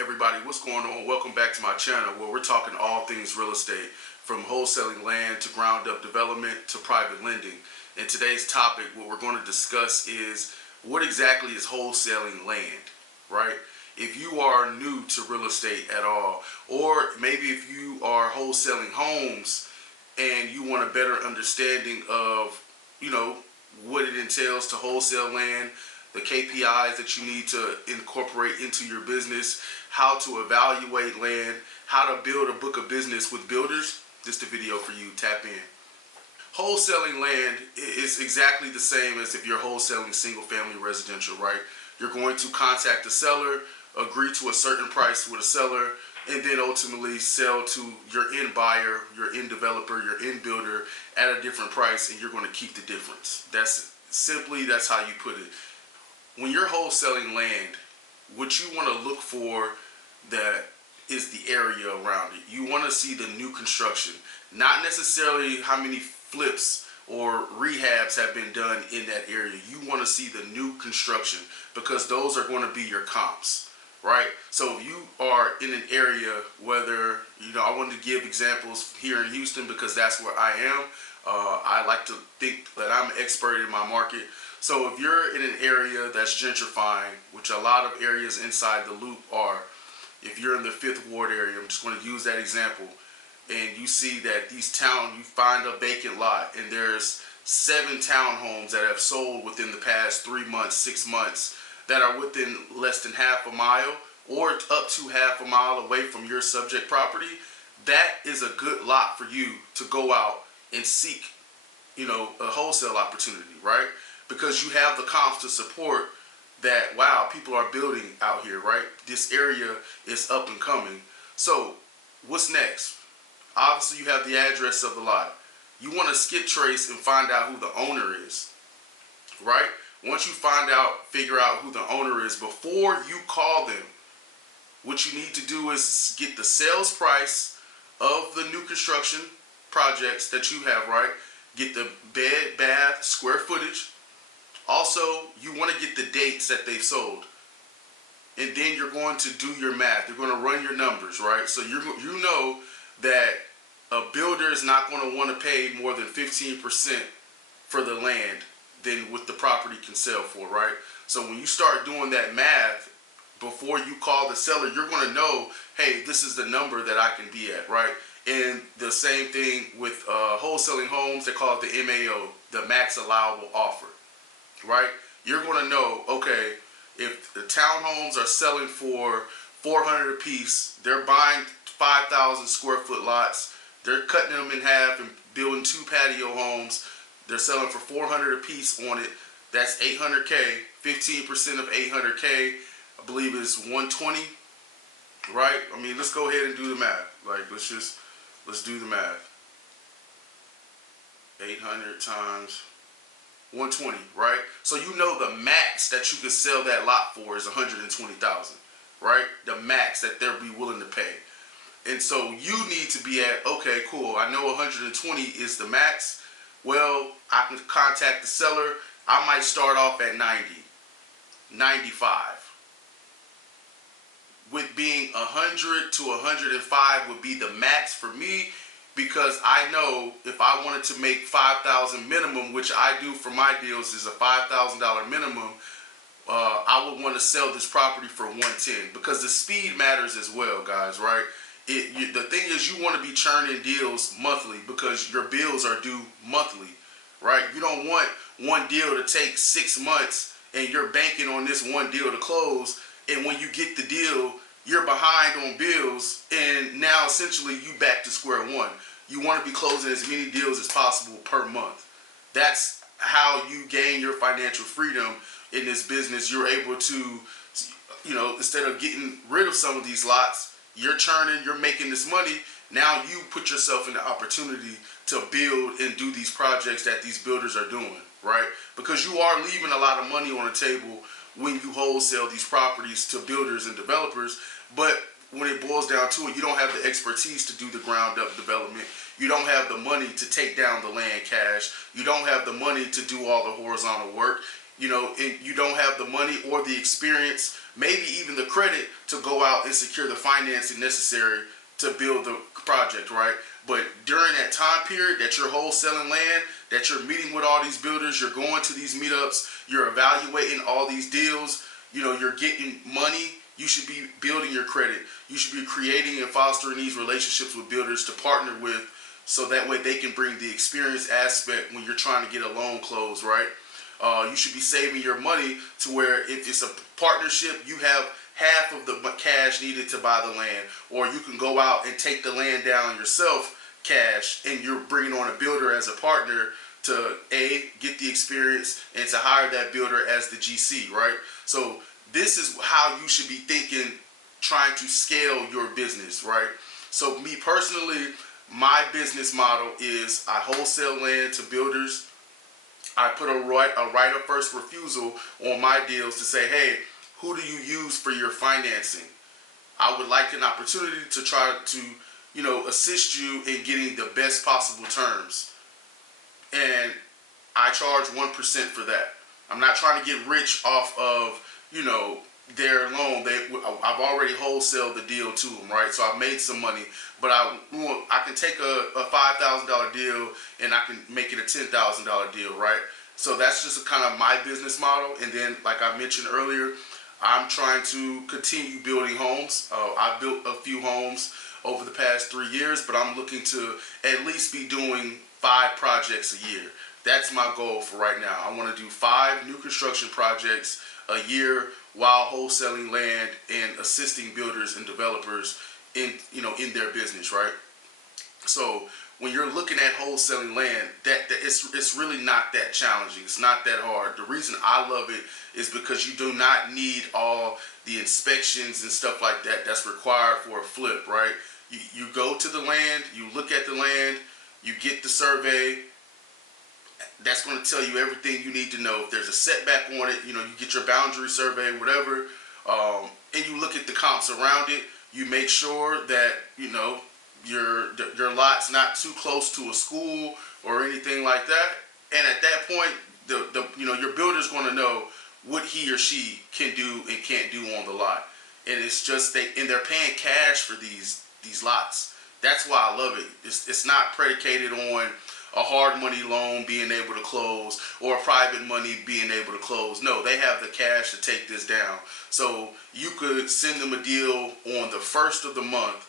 everybody, what's going on? Welcome back to my channel where we're talking all things real estate, from wholesaling land to ground up development to private lending. And today's topic, what we're going to discuss is what exactly is wholesaling land, right? If you are new to real estate at all, or maybe if you are wholesaling homes and you want a better understanding of, what it entails to wholesale land, the KPIs that you need to incorporate into your business, how to evaluate land, how to build a book of business with builders, this is the video for you. Tap in. Wholesaling land is exactly the same as if you're wholesaling single family residential, right? You're going to contact the seller, agree to a certain price with a seller, and then ultimately sell to your end buyer, your end developer, your end builder at a different price, and you're going to keep the difference. That's how you put it. When you're wholesaling land, what you want to look for that is the area around it. You want to see the new construction, not necessarily how many flips or rehabs have been done in that area. You want to see the new construction because those are going to be your comps, right? So if you are in an area, whether, I wanted to give examples here in Houston because that's where I am. I like to think that I'm an expert in my market. So if you're in an area that's gentrifying, which a lot of areas inside the loop are, if you're in the 5th Ward area, I'm just going to use that example, and you see that you find a vacant lot, and there's 7 townhomes that have sold within the past 3 months, 6 months, that are within less than half a mile or up to half a mile away from your subject property, that is a good lot for you to go out and seek, a wholesale opportunity, right? Because you have the comps to support that, wow, people are building out here, right? This area is up and coming. So what's next? Obviously, you have the address of the lot. You want to skip trace and find out who the owner is, right? Once you figure out who the owner is, before you call them, what you need to do is get the sales price of the new construction projects that you have, right? Get the bed, bath, square footage. Also, you want to get the dates that they've sold. And then you're going to do your math. You're going to run your numbers, right? So you know that a builder is not going to want to pay more than 15% for the land than what the property can sell for, right? So when you start doing that math, before you call the seller, you're going to know, hey, this is the number that I can be at, right? And the same thing with wholesaling homes, they call it the MAO, the max allowable offer, right? You're going to know, okay, if the townhomes are selling for $400 a piece, they're buying 5,000 square foot lots, they're cutting them in half and building 2 patio homes, they're selling for $400 a piece on it, that's $800K, 15% of $800K, I believe is $120, right? I mean, let's go ahead and do the math. Let's do the math. 800 times 120, right? So you know the max that you could sell that lot for is $120,000, right? The max that they'll be willing to pay. And so you need to be at, okay, cool, I know 120 is the max. Well, I can contact the seller. I might start off at 90, 95. With being 100 to 105 would be the max for me, because I know if I wanted to make $5,000 minimum, which I do for my deals is a $5,000 minimum, I would want to sell this property for 110, because the speed matters as well, guys, right? The thing is, you want to be churning deals monthly because your bills are due monthly, right? You don't want one deal to take 6 months and you're banking on this one deal to close, and when you get the deal, you're behind on bills, and now essentially you back to square one. You want to be closing as many deals as possible per month. That's how you gain your financial freedom in this business. You're able to, instead of getting rid of some of these lots, you're churning, you're making this money. Now you put yourself in the opportunity to build and do these projects that these builders are doing, right? Because you are leaving a lot of money on the table when you wholesale these properties to builders and developers. But when it boils down to it, you don't have the expertise to do the ground up development. You don't have the money to take down the land cash. You don't have the money to do all the horizontal work. And you don't have the money or the experience maybe even the credit to go out and secure the financing necessary to build the project, right? But during that time period that you're wholesaling land, that you're meeting with all these builders, you're going to these meetups, you're evaluating all these deals, you're getting money, you should be building your credit. You should be creating and fostering these relationships with builders to partner with, so that way they can bring the experience aspect when you're trying to get a loan closed, right? You should be saving your money to where if it's a partnership, you have half of the cash needed to buy the land, or you can go out and take the land down yourself cash, and you're bringing on a builder as a partner to get the experience and to hire that builder as the GC, right? So this is how you should be thinking, trying to scale your business, right? So me personally, my business model is I wholesale land to builders. I put a right of first refusal on my deals to say, hey, who do you use for your financing? I would like an opportunity to try to, assist you in getting the best possible terms. And I charge 1% for that. I'm not trying to get rich off of, their loan. I've already wholesaled the deal to them, right? So I've made some money, but I can take a $5,000 deal and I can make it a $10,000 deal, right? So that's just kind of my business model. And then, like I mentioned earlier, I'm trying to continue building homes. I've built a few homes over the past 3 years, but I'm looking to at least be doing 5 projects a year. That's my goal for right now. I want to do 5 new construction projects a year while wholesaling land and assisting builders and developers in their business, right? So when you're looking at wholesaling land, that it's really not that challenging. It's not that hard. The reason I love it is because you do not need all the inspections and stuff like that that's required for a flip, right? You go to the land, you look at the land, you get the survey. That's going to tell you everything you need to know. If there's a setback on it, you get your boundary survey, whatever, and you look at the comps around it. You make sure that your lot's not too close to a school or anything like that. And at that point, your builder's going to know what he or she can do and can't do on the lot. And it's just they're paying cash for these lots. That's why I love it. It's not predicated on a hard money loan being able to close or private money being able to close. No, they have the cash to take this down. So you could send them a deal on the first of the month.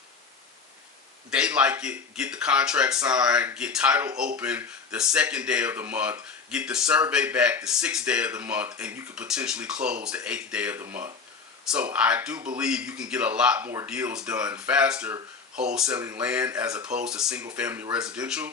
They like it, get the contract signed, get title open the second day of the month, get the survey back the 6th day of the month, and you could potentially close the 8th day of the month. So I do believe you can get a lot more deals done faster wholesaling land as opposed to single family residential,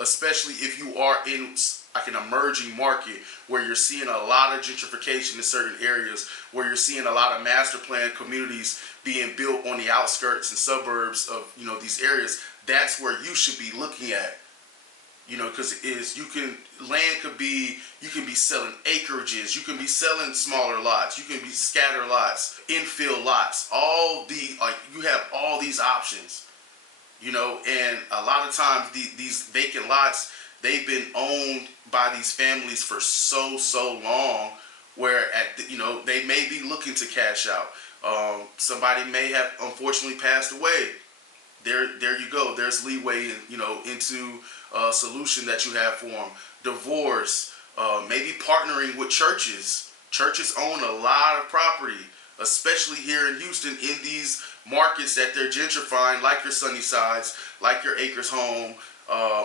especially if you are in like an emerging market where you're seeing a lot of gentrification in certain areas, where you're seeing a lot of master plan communities being built on the outskirts and suburbs of these areas. That's where you should be looking at, because you can be selling acreages, you can be selling smaller lots, you can be scatter lots, infill lots, you have all these options, and a lot of times these vacant lots, they've been owned by these families for so long, where they may be looking to cash out. Somebody may have unfortunately passed away. There you go. There's leeway into a solution that you have for them. Divorce, maybe partnering with churches. Churches own a lot of property, especially here in Houston, in these markets that they're gentrifying, like your Sunnysides, like your Acres Home,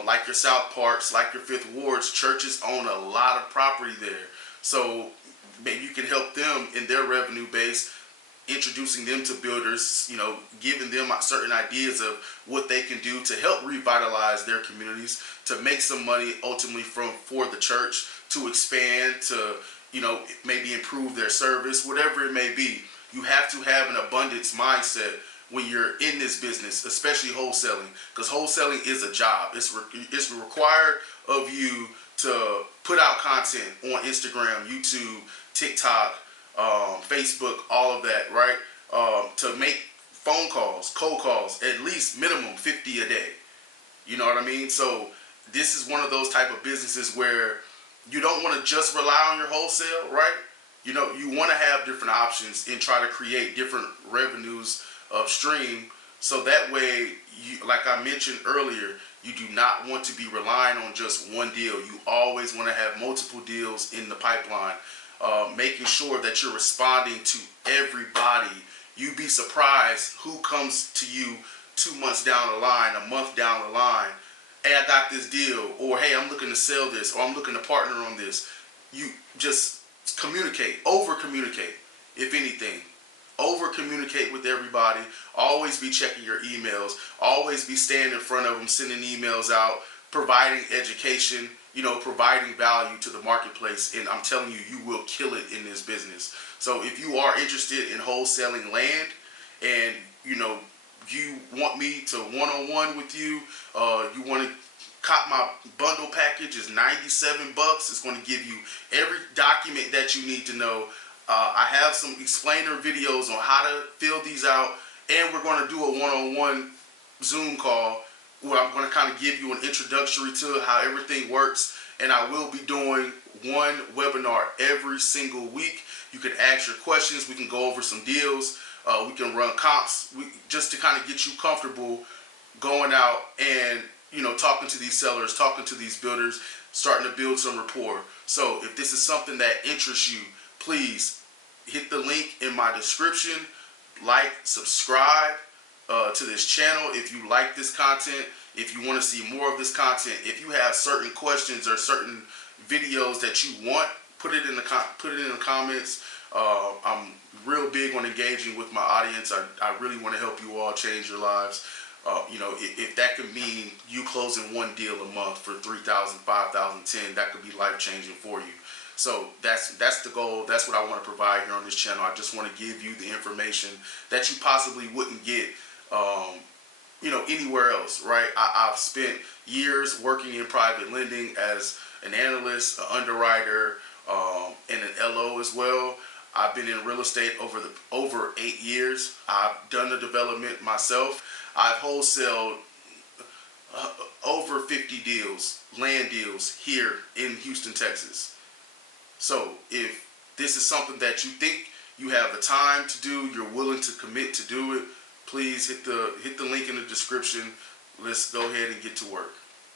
like your South Parks, like your Fifth Wards. Churches own a lot of property there. So maybe you can help them in their revenue base, introducing them to builders, giving them certain ideas of what they can do to help revitalize their communities, to make some money ultimately for the church, to expand, to maybe improve their service, whatever it may be. You have to have an abundance mindset when you're in this business, especially wholesaling, because wholesaling is a job. It's required of you to put out content on Instagram, YouTube, TikTok, Facebook, all of that, right? To make phone calls, cold calls, at least minimum 50 a day. You know what I mean? So this is one of those type of businesses where you don't want to just rely on your wholesale, right? You want to have different options and try to create different revenues of stream, so that way, like I mentioned earlier, you do not want to be relying on just one deal. You always want to have multiple deals in the pipeline, making sure that you're responding to everybody. You'd be surprised who comes to you 2 months down the line, a month down the line. Hey, I got this deal, or hey, I'm looking to sell this, or I'm looking to partner on this. You just communicate, over communicate, if anything. Over communicate with everybody. Always be checking your emails. Always be standing in front of them, sending emails out, providing education, providing value to the marketplace. And I'm telling you, you will kill it in this business. So if you are interested in wholesaling land, and you want me to one-on-one with you, you want to cop my bundle package, is $97. It's going to give you every document that you need to know. I have some explainer videos on how to fill these out, and we're going to do a one-on-one Zoom call where I'm going to kind of give you an introductory to how everything works, and I will be doing one webinar every single week. You can ask your questions. We can go over some deals. We can run comps, just to kind of get you comfortable going out and talking to these sellers, talking to these builders, starting to build some rapport. So if this is something that interests you, please hit the link in my description. Like, subscribe to this channel if you like this content. If you want to see more of this content, if you have certain questions or certain videos that you want, put it in the comments. I'm real big on engaging with my audience. I really want to help you all change your lives. If that could mean you closing one deal a month for 3,000, 5,000, 10, that could be life changing for you. So that's the goal. That's what I want to provide here on this channel. I just want to give you the information that you possibly wouldn't get, anywhere else, right? I've spent years working in private lending as an analyst, an underwriter, and an LO as well. I've been in real estate over 8 years. I've done the development myself. I've wholesaled over 50 deals, land deals here in Houston, Texas. So if this is something that you think you have the time to do, you're willing to commit to do it, please hit the link in the description. Let's go ahead and get to work.